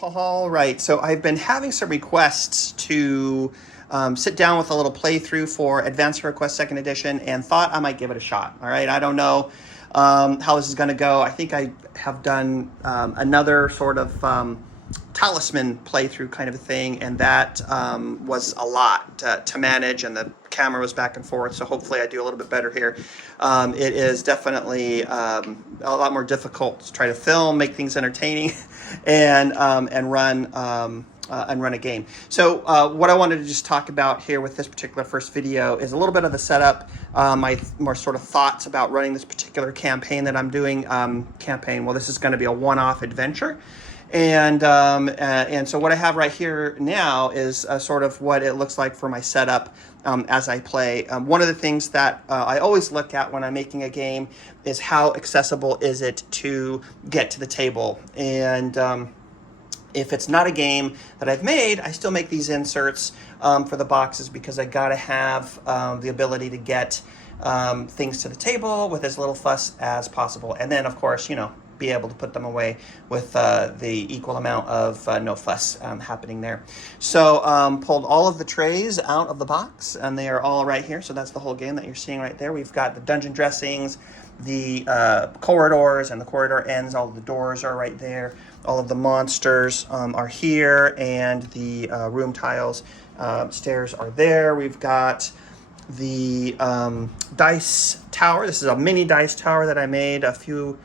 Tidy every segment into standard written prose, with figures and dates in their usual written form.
All right, so I've been having some requests to sit down with a little playthrough for Advanced Heroquest 2nd Edition and thought I might give it a shot. All right, I don't know how this is going to go. I think I have done another sort of talisman playthrough kind of a thing, and that was a lot to manage, and the camera was back and forth, so hopefully I do a little bit better here. It is definitely a lot more difficult to try to film, make things entertaining, and run a game. So what I wanted to just talk about here with this particular first video is a little bit of the setup, my more sort of thoughts about running this particular campaign that I'm doing. Well, this is going to be a one-off adventure. And so what I have right here now is sort of what it looks like for my setup as I play. One of the things that I always look at when I'm making a game is how accessible is it to get to the table. And if it's not a game that I've made, I still make these inserts for the boxes because I gotta have the ability to get things to the table with as little fuss as possible. And then, of course, you know, be able to put them away with the equal amount of no fuss happening there. So pulled all of the trays out of the box, and they are all right here. So that's the whole game that you're seeing right there. We've got the dungeon dressings, the corridors, and the corridor ends. All of the doors are right there. All of the monsters are here, and the room tiles, stairs are there. We've got the dice tower. This is a mini dice tower that I made a few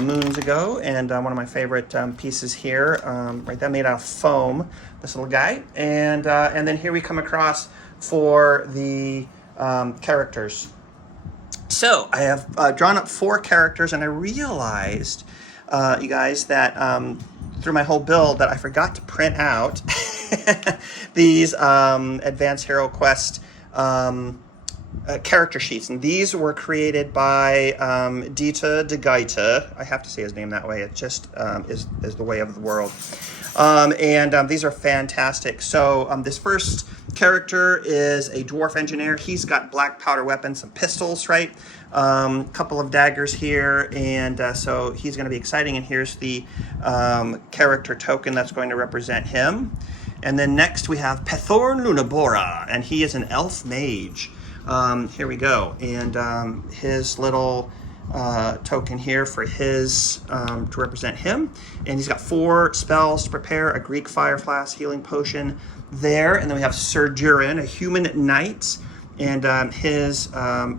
moons ago, and one of my favorite pieces here, right, that made out of foam, this little guy, and then here we come across for the characters. So I have drawn up 4 characters, and I realized, you guys, that through my whole build that I forgot to print out these Advanced Heroquest character sheets, and these were created by Dita de Gaita. I have to say his name that way. It just is the way of the world. These are fantastic. So this first character is a dwarf engineer. He's got black powder weapons, some pistols, right? Couple of daggers here, and so he's going to be exciting. And here's the character token that's going to represent him. And then next we have Pethorn Lunabora, and he is an elf mage. Here we go, and his little token here for his to represent him, and he's got 4 spells to prepare: a Greek fire flask, healing potion there, and then we have Sir Durin, a human knight, and his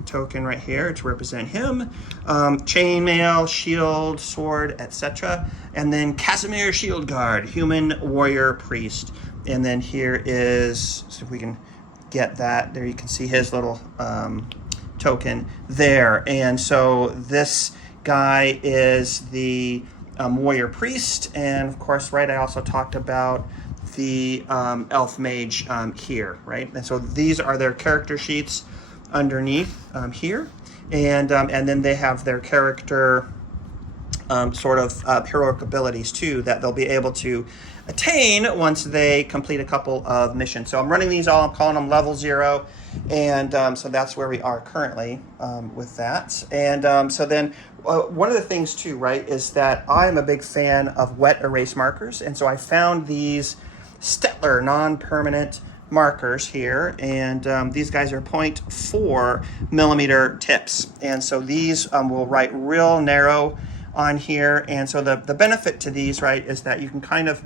token right here to represent him: chainmail, shield, sword, etc. And then Casimir Shield Guard, human warrior priest, and then here is, so if we can get that there, you can see his little token there. And so this guy is the warrior priest, and of course, right, I also talked about the elf mage here, right? And so these are their character sheets underneath here, and then they have their character sort of heroic abilities too that they'll be able to attain once they complete a couple of missions. So I'm running these all, I'm calling them level 0, and so that's where we are currently with that. And so then one of the things too, right, is that I'm a big fan of wet erase markers, and so I found these Stettler non-permanent markers here, and these guys are 0.4 millimeter tips, and so these will write real narrow on here. And so the benefit to these, right, is that you can kind of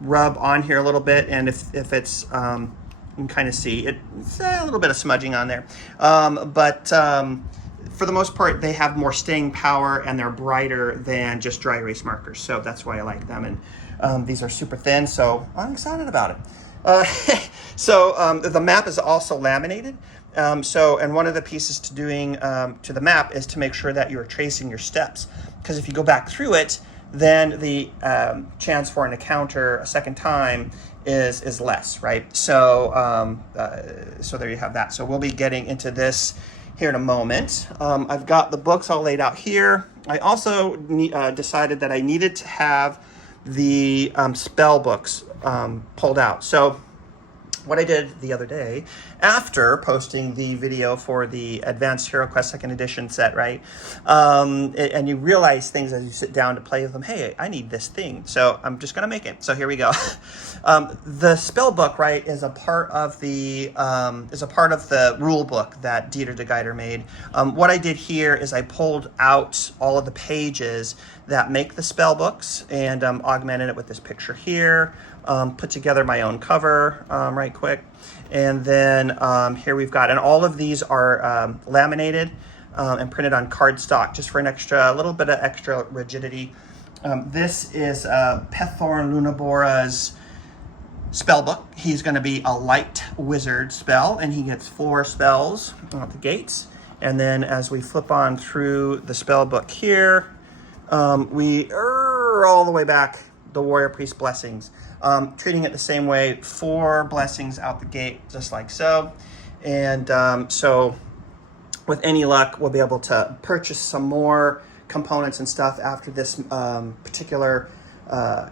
rub on here a little bit, and if it's you can kind of see it's a little bit of smudging on there, but for the most part they have more staying power and they're brighter than just dry erase markers, so that's why I like them. And these are super thin, so I'm excited about it. So the map is also laminated. And one of the pieces to doing to the map is to make sure that you're tracing your steps, because if you go back through it, then the chance for an encounter a second time is less, right? So so there you have that. So we'll be getting into this here in a moment. I've got the books all laid out here. I also decided that I needed to have the spell books pulled out. So what I did the other day after posting the video for the Advanced Heroquest Second Edition set, right? And you realize things as you sit down to play with them. Hey, I need this thing, so I'm just gonna make it. So here we go. The spell book, right, is a part of the rule book that Dieter de Geiter made. What I did here is I pulled out all of the pages that make the spell books and augmented it with this picture here. Put together my own cover right quick. And then here we've got, and all of these are laminated and printed on cardstock just for a little bit of extra rigidity. This is Pethorn Lunabora's spell book. He's going to be a light wizard spell, and he gets 4 spells out the gates. And then as we flip on through the spell book here, we all the way back, the Warrior Priest Blessings. Treating it the same way, 4 blessings out the gate, just like so. And so with any luck, we'll be able to purchase some more components and stuff after this particular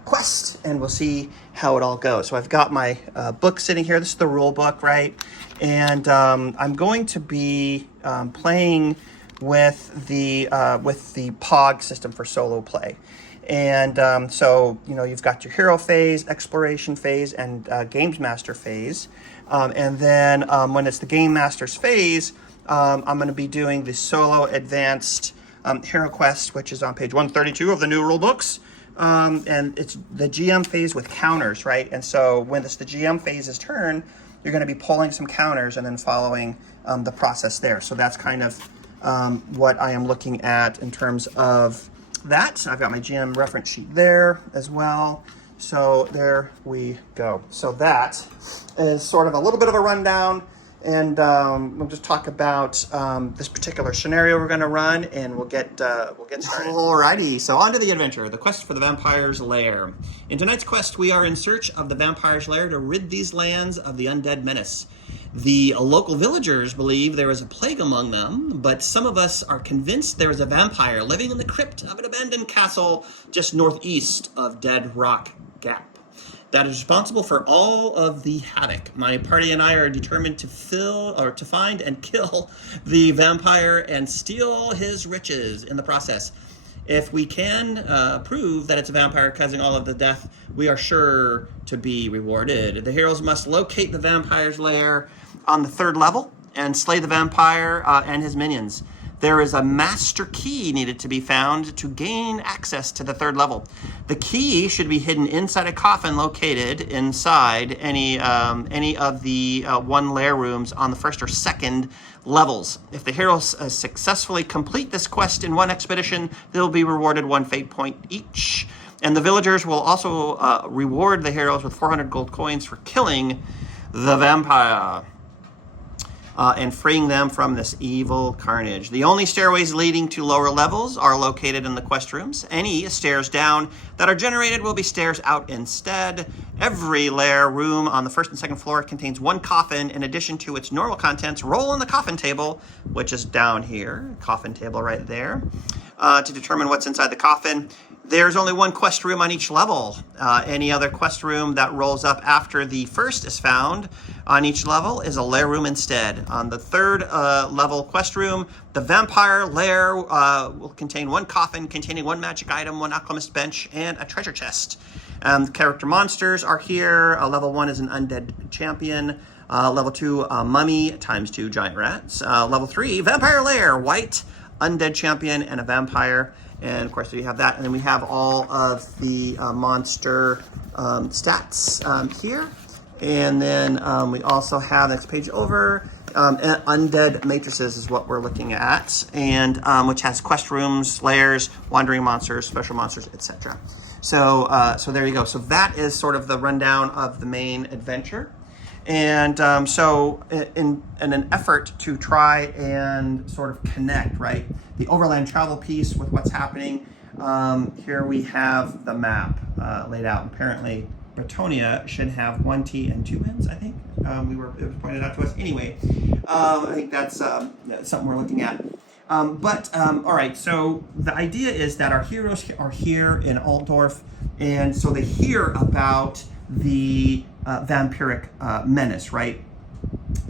quest, and we'll see how it all goes. So I've got my book sitting here. This is the rule book, right? And I'm going to be playing with the POG system for solo play. And so, you know, you've got your hero phase, exploration phase, and games master phase. And then when it's the game master's phase, I'm going to be doing the solo advanced Heroquest, which is on page 132 of the new rule books. And it's the GM phase with counters, right? And so when it's the GM phase's turn, you're going to be pulling some counters and then following the process there. So that's kind of what I am looking at in terms of that. I've got my GM reference sheet there as well. So there we go. So that is sort of a little bit of a rundown, and we'll just talk about this particular scenario we're going to run, and we'll get started. Alrighty, so on to the adventure, the quest for the Vampire's Lair. In tonight's quest, we are in search of the Vampire's Lair to rid these lands of the undead menace. The local villagers believe there is a plague among them, but some of us are convinced there is a vampire living in the crypt of an abandoned castle just northeast of Dead Rock Gap that is responsible for all of the havoc. My party and I are determined to find and kill the vampire and steal his riches in the process. If we can prove that it's a vampire causing all of the death, we are sure to be rewarded. The heroes must locate the vampire's lair on the 3rd level and slay the vampire and his minions. There is a master key needed to be found to gain access to the 3rd level. The key should be hidden inside a coffin located inside any of the 1 lair rooms on the 1st or 2nd levels. If the heroes successfully complete this quest in 1 expedition, they'll be rewarded 1 fate point each. And the villagers will also reward the heroes with 400 gold coins for killing the vampire and freeing them from this evil carnage. The only stairways leading to lower levels are located in the quest rooms. Any stairs down that are generated will be stairs out instead. Every lair room on the 1st and 2nd floor contains 1 coffin in addition to its normal contents. Roll on the coffin table, which is down here, coffin table right there, to determine what's inside the coffin. There's only 1 quest room on each level. Any other quest room that rolls up after the 1st is found on each level is a lair room instead. On the 3rd level quest room, the vampire lair will contain 1 coffin containing 1 magic item, 1 alchemist bench, and a treasure chest. Character monsters are here. Level 1 is an undead champion. Level 2, mummy times 2 giant rats. Level 3, vampire lair, white, undead champion, and a vampire. And of course we have that, and then we have all of the monster stats here. And then we also have, next page over, undead matrices is what we're looking at, and which has quest rooms, lairs, wandering monsters, special monsters, etc. So there you go. So that is sort of the rundown of the main adventure. And so in an effort to try and sort of connect, right, the Overland travel piece with what's happening, here we have the map laid out. Apparently, Bretonia should have 1 T and 2 N's, I think. It was pointed out to us. Anyway, I think that's something we're looking at. All right, so the idea is that our heroes are here in Altdorf, and so they hear about the vampiric menace, right?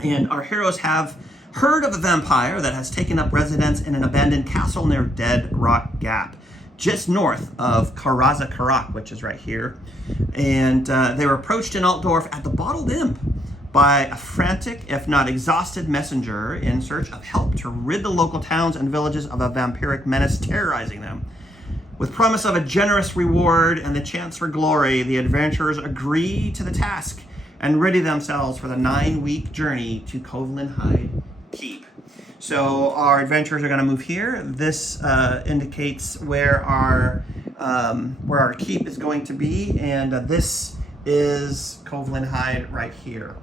And our heroes have heard of a vampire that has taken up residence in an abandoned castle near Dead Rock Gap, just north of Karak, which is right here. And they were approached in Altdorf at the Bottled Imp by a frantic, if not exhausted, messenger in search of help to rid the local towns and villages of a vampiric menace terrorizing them. With promise of a generous reward and the chance for glory, the adventurers agree to the task and ready themselves for the 9-week journey to Overland Keep. So our adventurers are going to move here. This indicates where our keep is going to be, and this is Overland right here,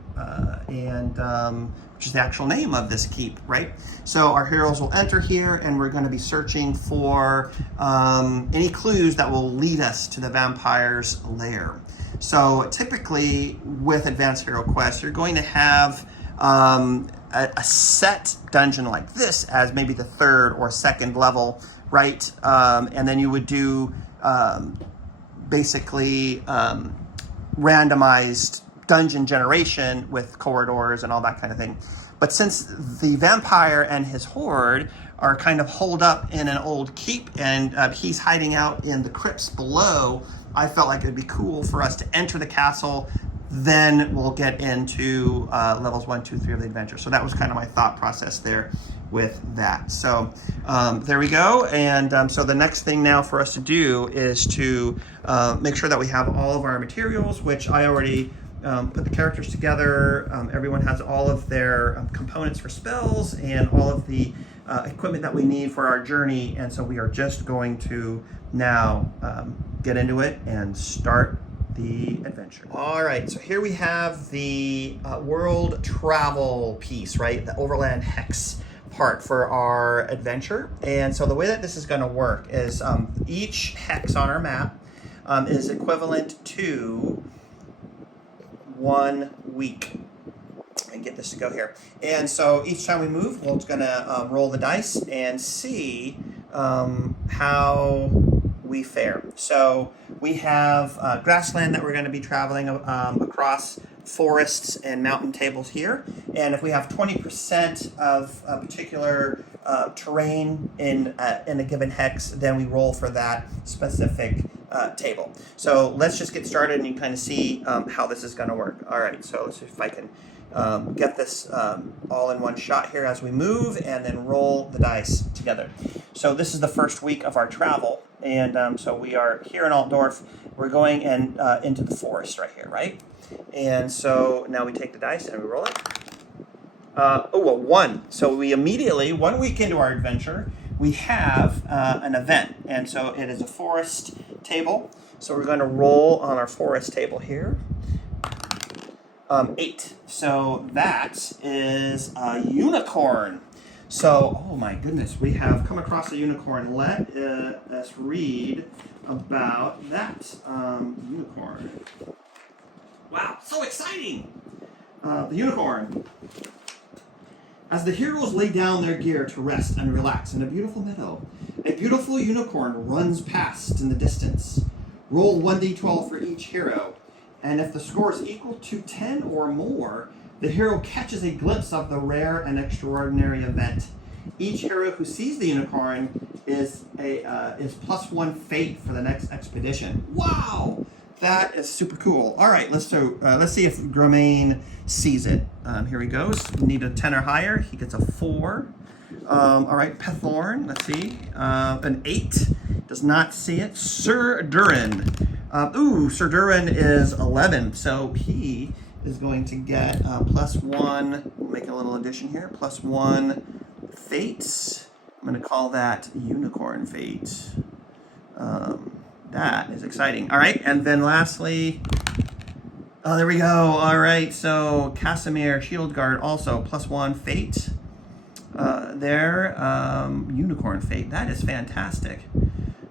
which is the actual name of this keep, right? So our heroes will enter here, and we're going to be searching for any clues that will lead us to the vampire's lair. So typically with Advanced Hero Quest, you're going to have a set dungeon like this as maybe the 3rd or 2nd level, right? And then you would do basically randomized dungeon generation with corridors and all that kind of thing. But since the vampire and his horde are kind of holed up in an old keep, and he's hiding out in the crypts below, I felt like it'd be cool for us to enter the castle. Then we'll get into levels 1, 2, 3 of the adventure. So that was kind of my thought process there with that. So there we go. And so the next thing now for us to do is to make sure that we have all of our materials, which I already put the characters together. Everyone has all of their components for spells and all of the equipment that we need for our journey. And so we are just going to now get into it and start the adventure. All right, so here we have the world travel piece, right? The Overland hex part for our adventure. And so the way that this is going to work is each hex on our map is equivalent to 1 week. And get this to go here. And so each time we move, we're going to roll the dice and see how we fare. So we have grassland that we're going to be traveling across, forests and mountain tables here. And if we have 20% of a particular terrain in a given hex, then we roll for that specific table. So let's just get started and you kind of see how this is going to work. All right, so let's see if I can get this all in one shot here as we move, and then roll the dice together. So this is the first week of our travel, and so we are here in Altdorf. We're going into the forest right here, right? And so now we take the dice and we roll it. A 1. So we immediately, 1 week into our adventure, we have an event, and so it is a forest table. So we're going to roll on our forest table here. 8. So that is a unicorn. So, oh my goodness, we have come across a unicorn. Let us read about that unicorn. Wow, so exciting! The unicorn. As the heroes lay down their gear to rest and relax in a beautiful meadow, a beautiful unicorn runs past in the distance. Roll 1d12 for each hero, and if the score is equal to 10 or more, the hero catches a glimpse of the rare and extraordinary event. Each hero who sees the unicorn is +1 fate for the next expedition. Wow, that is super cool. All right, let's see if Gramain sees it. Here he goes. We need a 10 or higher. He gets a 4. All right, Pethorn. Let's see, an 8. Does not see it. Sir Durin. Sir Durin is 11, so he is going to get +1. We'll make a little addition here. +1 fate. I'm going to call that unicorn fate. That is exciting. All right, and then lastly, there we go. All right, so Casimir Shield Guard also +1 fate. Unicorn fate. That is fantastic.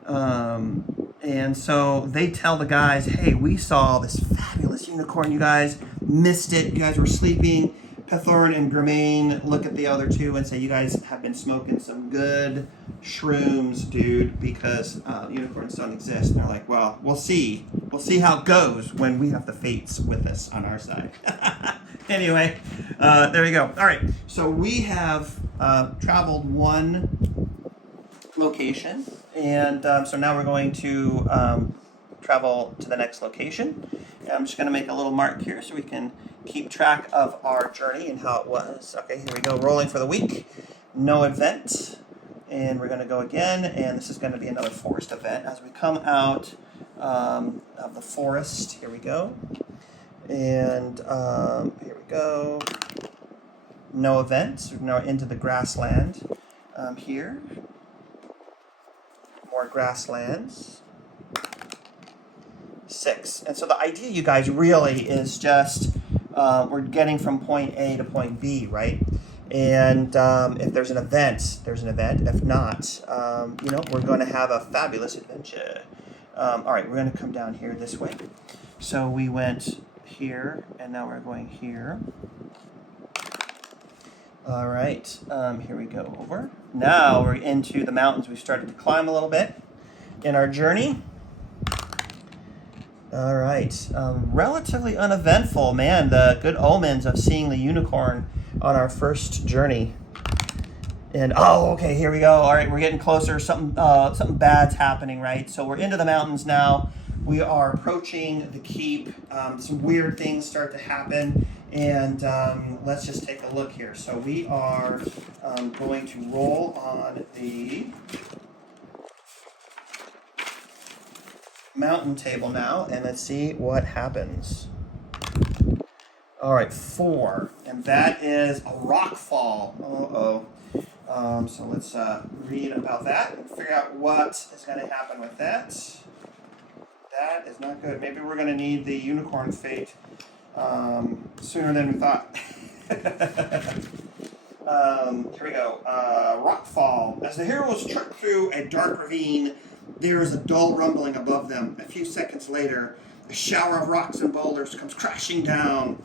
And so they tell the guys, hey, we saw this fabulous unicorn. You guys missed it. You guys were sleeping. Pethorn and Gramain look at the other two and say, you guys have been smoking some good shrooms, dude, because unicorns don't exist. And they're like, well, we'll see we'll see how it goes when we have the fates with us on our side. Anyway, there you go. All right, so we have traveled one location, and so now we're going to travel to the next location. And I'm just going to make a little mark here so we can keep track of our journey and how it was. Okay, here we go, rolling for the week. No event, and we're going to go again, and this is going to be another forest event. As we come out of the forest, here we go, and here we go. No event, we're now into the grassland here. More grasslands. 6. And so the idea, you guys, really is just we're getting from point A to point B, right? And if there's an event, there's an event. If not, you know, we're going to have a fabulous adventure. All right, we're going to come down here this way. So we went here, and now we're going here. All right, here we go over. Now we're into the mountains. We've started to climb a little bit in our journey. All right, relatively uneventful, man. The good omens of seeing the unicorn on our first journey. And oh, okay, here we go. All right, we're getting closer. Something bad's happening, right? So we're into the mountains now. We are approaching the keep. Some weird things start to happen, and let's just take a look here. So we are going to roll on the mountain table now, and let's see what happens. All right, 4, and that is a rock fall. So let's read about that and figure out what is going to happen with that. That is not good. Maybe we're going to need the unicorn fate sooner than we thought. Here we go. Rock fall. As the heroes trek through a dark ravine, there is a dull rumbling above them. A few seconds later, a shower of rocks and boulders comes crashing down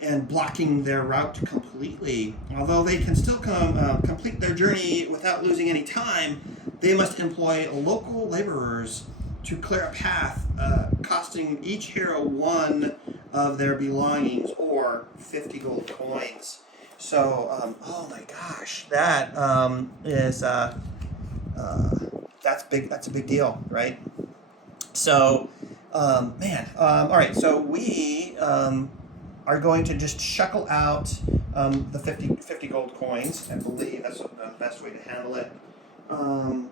and blocking their route completely. Although they can still complete their journey without losing any time, they must employ local laborers to clear a path, costing each hero 1 of their belongings or 50 gold coins. So, oh my gosh, that is that's big. That's a big deal, right? So, man. All right. So we are going to just shuckle out the 50 gold coins, and believe that's the best way to handle it. But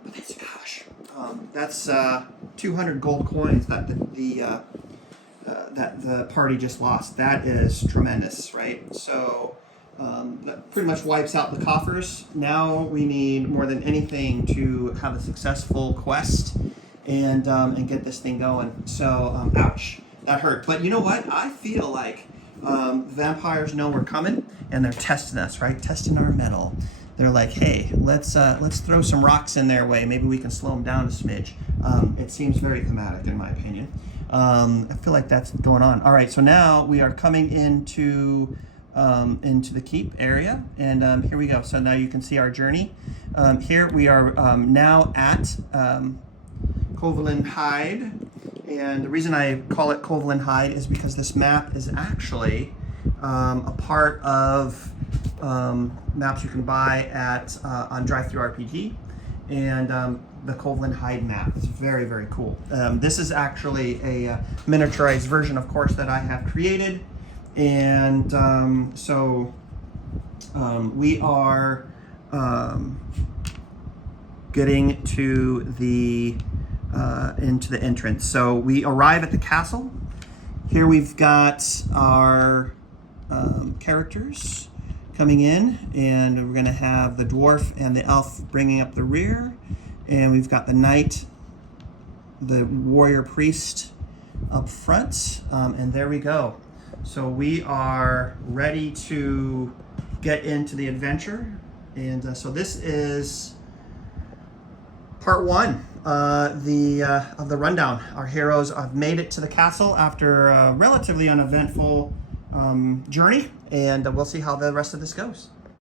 that's 200 gold coins that the party just lost. That is tremendous, right? So that pretty much wipes out the coffers. Now we need more than anything to have a successful quest and get this thing going. So ouch, that hurt. But you know what? I feel like vampires know we're coming, and they're testing us, right? Testing our mettle. They're like, hey, let's throw some rocks in their way. Maybe we can slow them down a smidge. It seems very thematic, in my opinion. I feel like that's going on. All right, so now we are coming into the keep area, and here we go. So now you can see our journey. Here we are now at Overland Hide, and the reason I call it Overland Hide is because this map is actually a part of maps you can buy at on play-thru, and the Overland Hide map is very, very cool. This is actually a miniaturized version, of course, that I have created, and so we are getting to the into the entrance. So we arrive at the castle. Here we've got our characters coming in, and we're going to have the dwarf and the elf bringing up the rear, and we've got the knight, the warrior priest up front, and there we go. So we are ready to get into the adventure, and so this is part 1 of the rundown. Our heroes have made it to the castle after a relatively uneventful journey, and we'll see how the rest of this goes.